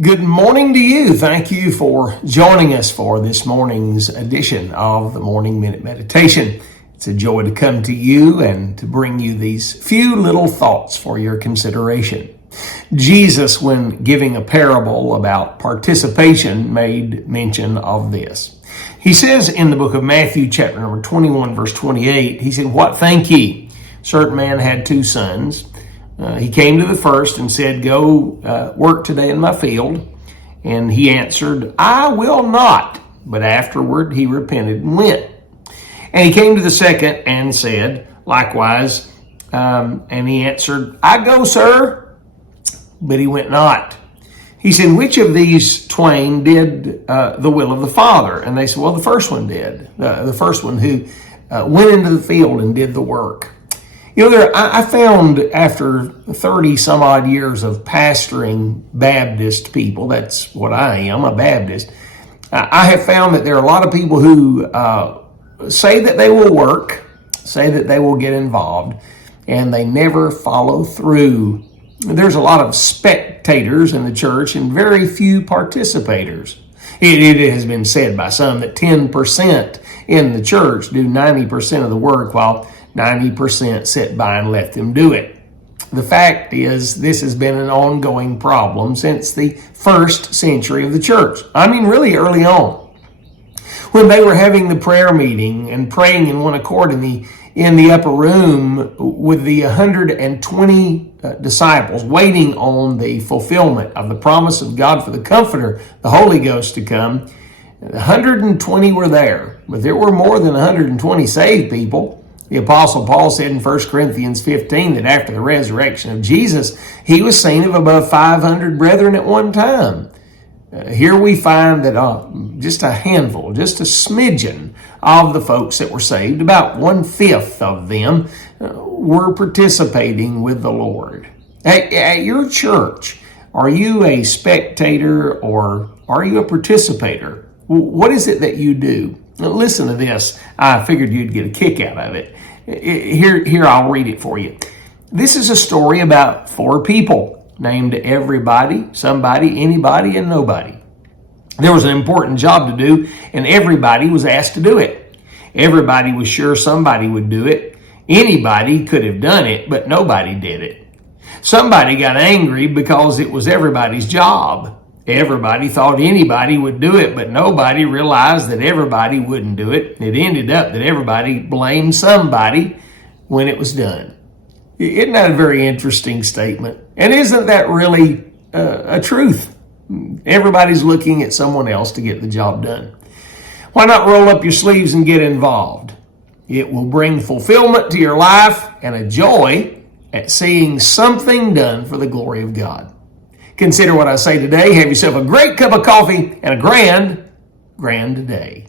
Good morning to you. Thank you for joining us for this morning's edition of the Morning Minute Meditation. It's a joy to come to you and to bring you these few little thoughts for your consideration. Jesus, when giving a parable about participation, made mention of this. He says in the book of Matthew, chapter number 21, verse 28, he said, "What think ye? A certain man had two sons. He came to the first and said, Go work today in my field. And he answered, I will not. But afterward he repented and went. And he came to the second and said, likewise. And he answered, I go, sir. But he went not. He said, which of these twain did the will of the Father? And they said, well, the first one did. The first one who went into the field and did the work. You know, I found after 30 some odd years of pastoring Baptist people, that's what I am, a Baptist, I have found that there are a lot of people who say that they will work, say that they will get involved, and they never follow through. There's a lot of spectators in the church and very few participators. It has been said by some that 10% in the church do 90% of the work while 90% sit by and let them do it. The fact is, this has been an ongoing problem since the first century of the church. I mean, really early on. When they were having the prayer meeting and praying in one accord in the upper room with the 120 disciples waiting on the fulfillment of the promise of God for the Comforter, the Holy Ghost, to come, 120 were there, but there were more than 120 saved people. The Apostle Paul said in 1 Corinthians 15 that after the resurrection of Jesus, he was seen of above 500 brethren at one time. Here we find that just a handful, just a smidgen of the folks that were saved, about 1/5 of them were participating with the Lord. At your church, are you a spectator or are you a participator? What is it that you do? Now, listen to this. I figured you'd get a kick out of it. Here, I'll read it for you. This is a story about 4 people named everybody, somebody, anybody, and nobody. There was an important job to do, and everybody was asked to do it. Everybody was sure somebody would do it. Anybody could have done it, but nobody did it. Somebody got angry because it was everybody's job. Everybody thought anybody would do it, but nobody realized that everybody wouldn't do it. It ended up that everybody blamed somebody when it was done. Isn't that a very interesting statement? And isn't that really a truth? Everybody's looking at someone else to get the job done. Why not roll up your sleeves and get involved? It will bring fulfillment to your life and a joy at seeing something done for the glory of God. Consider what I say today. Have yourself a great cup of coffee and a grand day.